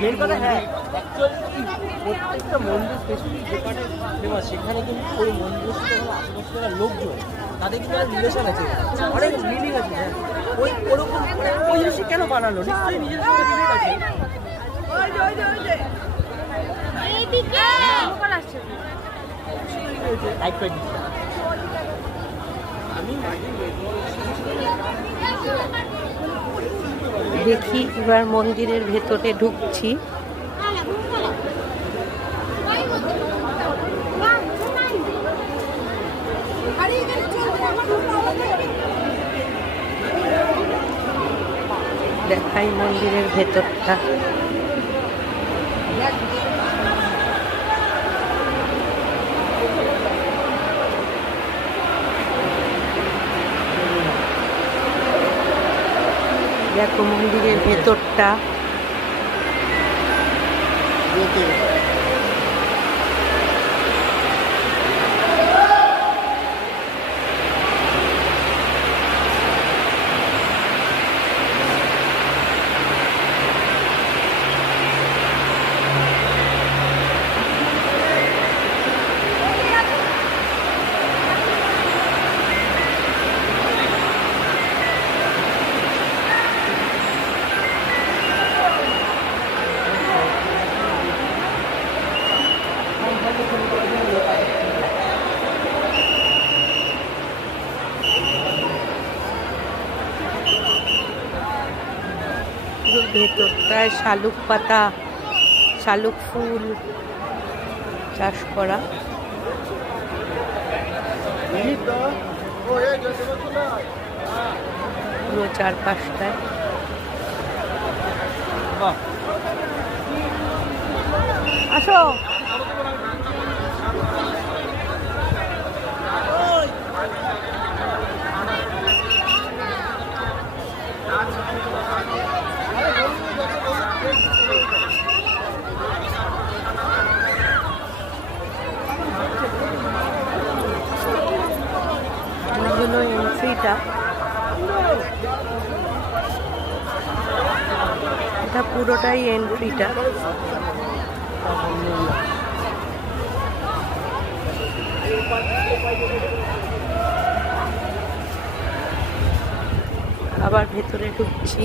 Main কথা হ্যাঁ প্রত্যেকটা মন্দির স্পেসিফিক যেখানে ফেমাস সেখানে কিন্তু ওই মন্দিরের সাথে আশেপাশে যারা লোকজন তাদের কিন্তু একটা রিলেশন আছে, অনেক মিলিং আছে। হ্যাঁ ওই ওরকম ওই জিনিসই কেন বানালো নিশ্চয়ই নিজের সঙ্গে রিলেট আছে। দেখি এবার মন্দিরের ভেতরে ঢুকছি। দেখাই মন্দিরের ভেতরটা। দেখো মন্দিরের ভেতরটা। ভেতরটায় শালুক পাতা, শালুক ফুল চাষ করা। পুরো চারপাশটায় আসো। হলো এন্ট্রিটা, এটা পুরোটাই এন্ট্রিটা। আবার ভেতরে ঢুকছি।